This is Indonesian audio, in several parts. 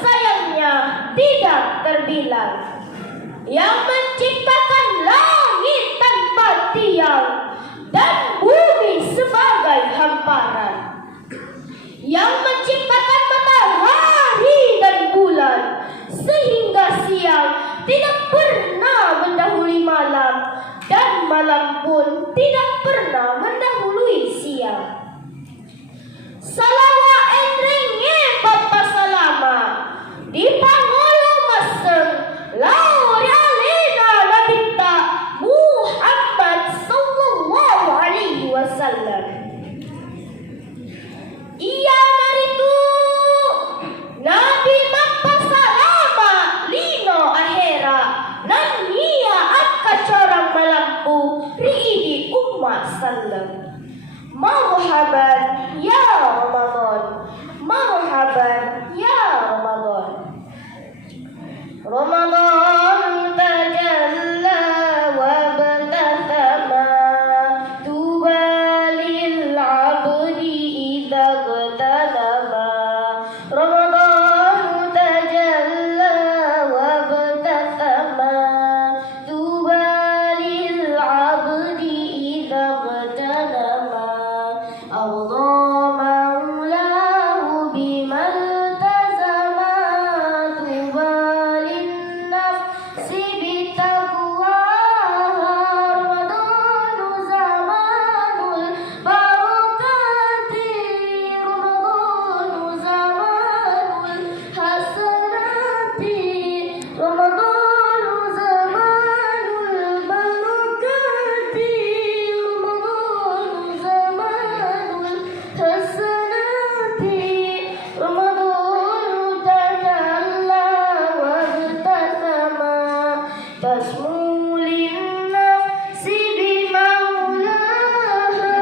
sayangnya tidak terbilang, yang menciptakan langit tanpa tiang dan bumi sebagai hamparan, yang menciptakan matahari dan bulan sehingga siang tidak pernah mendahului malam dan malam pun tidak pernah mendahului siang. Salawa enrenge Bapa Salama di Pangolo Maseng Lauri Alena Nabita Muhammad Sallallahu Alaihi Wasallam. Ia naritu Nabi Bapa Salama Lino Ahera nan ia akacorang malampu riidi Umma Sallam. Marhaban ya Ramadan, marhaban ya Ramadan. Ramadan tajalla wa batasama, tuba lil abdi idza qtadama. Ramadan tajalla wa batasama, tuba lil abdi idza qtadama. Allah maulahu biman tazama, tubalin nafsi bitaqwa. Ramadanu zamanul barakati, Ramadanu zamanul hasanati, Ramadanu zamanul barakati, Ramadanu zamanul hasanati, Ramadanu tajalla wa btasama, tasmulin nafsi bimaulaha.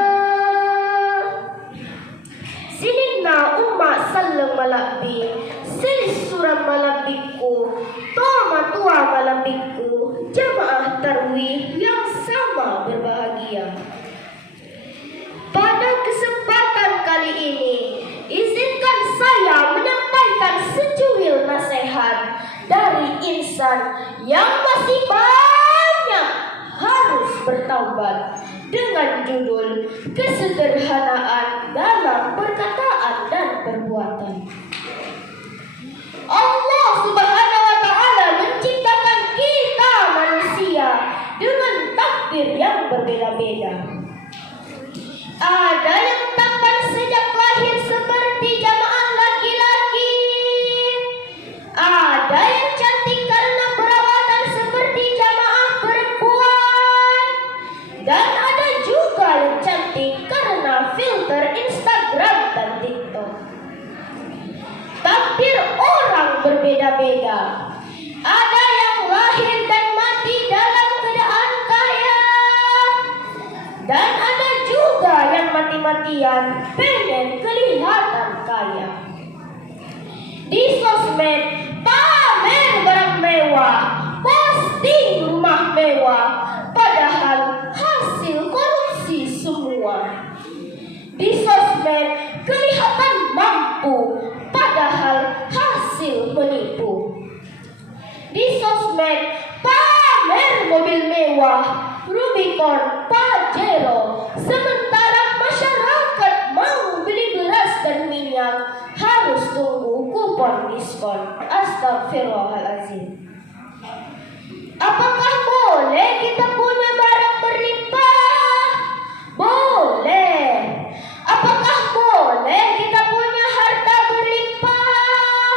Sinina Umma Sallam Malabi, silis suram malabiku, toma tua malabiku, jamaah tarwih yang sama berbahagia. Pada kesempatan kali ini, izinkan saya menyampaikan secuil nasihat dari insan yang masih banyak harus bertaubat dengan judul kesederhanaan dalam perkataan dan perbuatan. Allah Subhanahu wa Ta'ala menciptakan kita manusia dengan takdir yang berbeda-beda. Ada yang tampan sejak lahir seperti jamaah laki-laki, ada yang cantik karena perawatan seperti jamaah perempuan, dan ada juga yang cantik karena filter Instagram dan TikTok. Takdir orang berbeda-beda. Ada yang lahir dan mati dalam keadaan kaya, dan ada juga yang mati-matian pengen kelihatan kaya. Di sosmed pamer barang mewah, posting rumah mewah, padahal hasil korupsi semua. Di sosmed kelihatan mampu, padahal hasil menipu. Di sosmed pamer mobil mewah, Rubicon, Pajero, sementara masyarakat mau beli beras dan minyak harus tunggu kupon diskon. Astagfirullahaladzim. Apakah boleh kita punya barang berlimpah? Boleh. Apakah boleh kita punya harta berlimpah?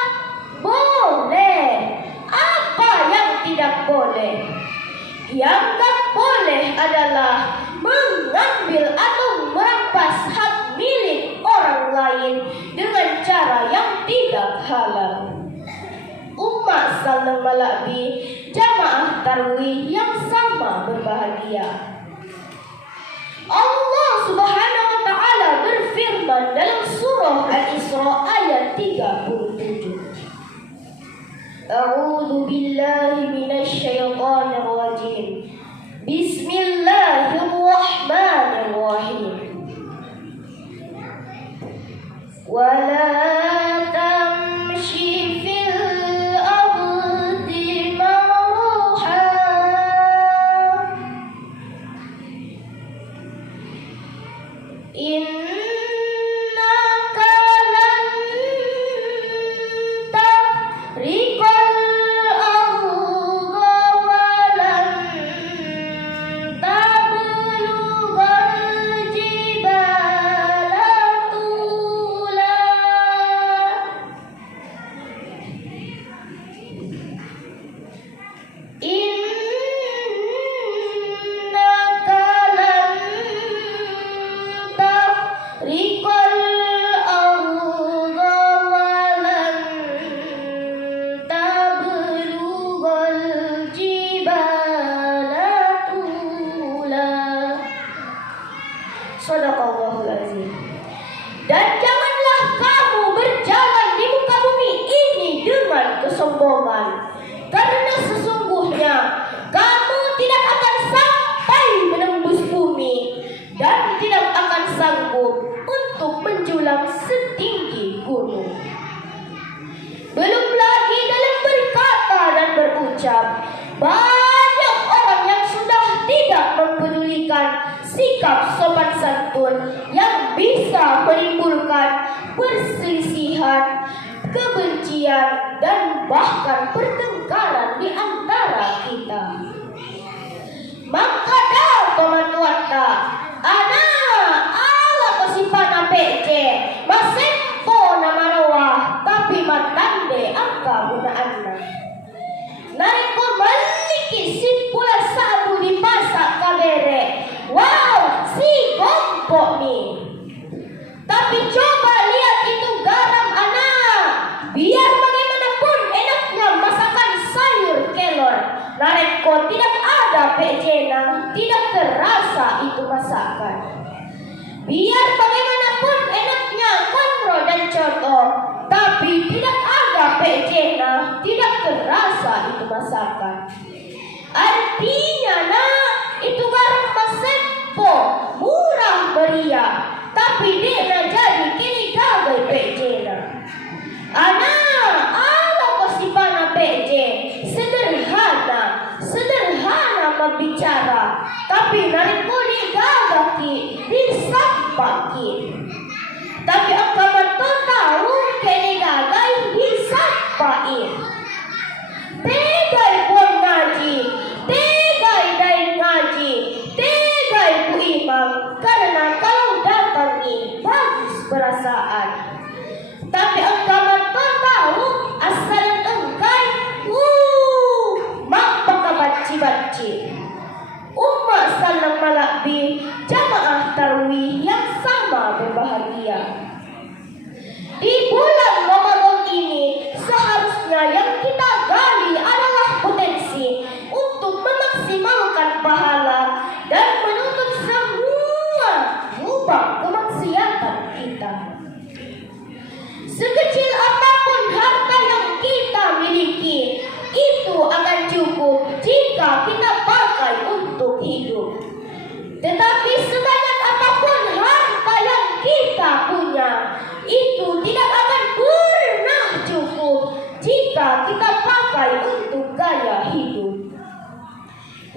Boleh. Apa yang tidak boleh? Yang tak boleh adalah mengambil atau merampas hak milik orang lain dengan cara yang tidak halal. Umma Sallam Malabi, jamaah tarwih yang sama berbahagia. Allah Subhanahu wa Ta'ala berfirman dalam surah Al-Isra ayat 37. A'udzu billahi minasy syaithanir rajim. Bismillahirrahmanirrahim. Wala tamshi fil kesombongan, karena sesungguhnya kamu tidak akan sampai menembus bumi dan tidak akan sanggup untuk menjulang setinggi gunung. Belum lagi dalam berkata dan berucap, banyak orang yang sudah tidak mempedulikan sikap sopan santun yang bisa menimbulkan perselisihan, kebencian, dan bahkan pertengkaran di antara kita. Maka dah teman-teman ala kesipana PC masempo nama roa tapi matande angka gunaanna. Nareko maliki simpula sabu di pasak kabere. Wow, si gompok nih. Tapi coba lihat itu garam anak. Biar bagaimanapun enaknya masakan sayur kelor, nareko tidak ada pejena, tidak terasa itu masakan. Biar bagaimanapun enaknya konro dan coto, tapi tidak ada pejena, tidak terasa itu masakan. Artinya itu garam masempo murah meriah, tapi dia jadi kini gagal pejena. Ala kosipana peje sederhana membicara, tapi nariko digagaki disampaki. Tapi akaman to tahu kini gagal disampain. Tegay pun ngaji, tegay dain ngaji, tegay ku imam, karena kalau datangi bagus perasaan. Tapi akaman to tahu asal engkai, makpakabaci-baci. Umat salam malakbi, jamaah tarawih yang sama berbahagia. Di bulan Ramadan ini seharusnya yang kita gali adalah potensi untuk memaksimalkan pahala dan menutup semua lubang kemaksiatan kita. Sekecil apapun harta yang kita miliki, itu akan cukup jika kita pakai untuk hidup. Tetapi sebanyak apapun harta yang kita punya, itu tidak akan pernah cukup jika kita pakai untuk gaya hidup.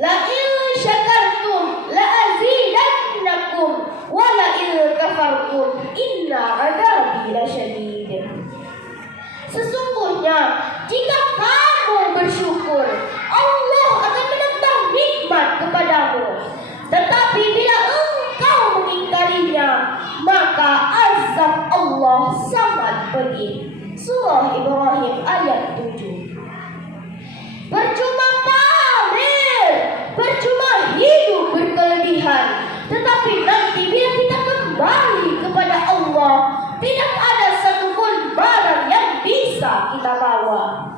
La in syakartum la azidannakum wa la in kafartum inna adabi lasyadid. Sesungguhnya jika kamu bersyukur, Allah akan menambah nikmat kepadamu. Tetapi bila engkau mengingkarinya, maka azab Allah sangat pedih. Surah Ibrahim ayat 7. Percuma pamer, percuma hidup berkelebihan, tetapi nanti bila kita kembali kepada Allah, tidak ada satupun barang yang bisa kita bawa.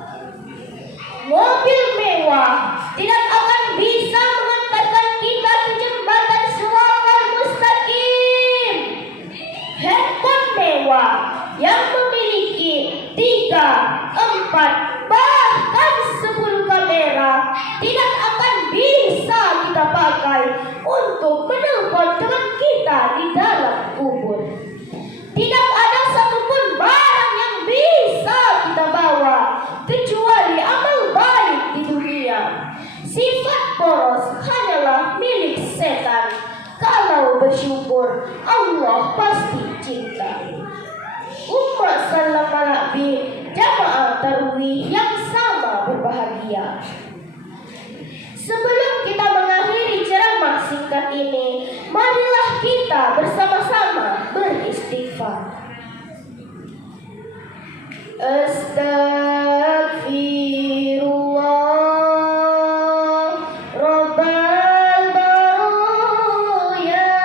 Mobil mewah tidak akan bisa mengantarkan kita ke jembatan Siratal Mustaqim. Handphone mewah yang memiliki 3, 4, bahkan 10 kamera tidak akan bisa kita pakai untuk menelpon teman kita di dalam kubur. Tidak ada satupun barang yang bisa kita bawa kecuali amal baik di dunia. Sifat boros hanyalah milik setan. Kalau bersyukur, Allah pasti cinta. Umat salam malakbi, jamaah tarawih yang sama berbahagia. Sebelum kita mengakhiri ceramah singkat ini, marilah kita bersama-sama beristighfar. Astaghfirullah Rabbal baroya.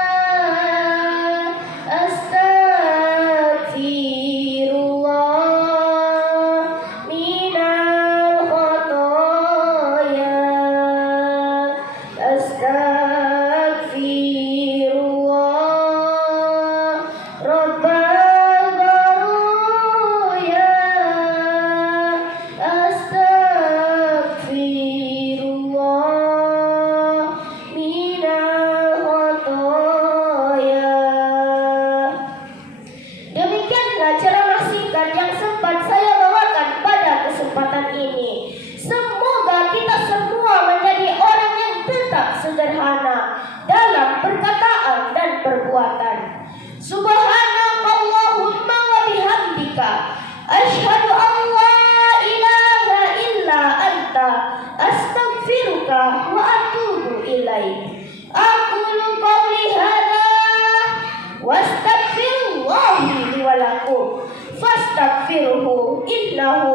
Astaghfirullah minal khotoya. Astaghfirullah Rabbal baroya. dalam perkataan dan perbuatan. Subhanakallahumma wa bihamdika asyhadu an la ilaha illa anta astaghfiruka wa atubu ilaik. Aqulu qawli hadza wastaghfirullahi li wa lakum fastaghfiruhu innahu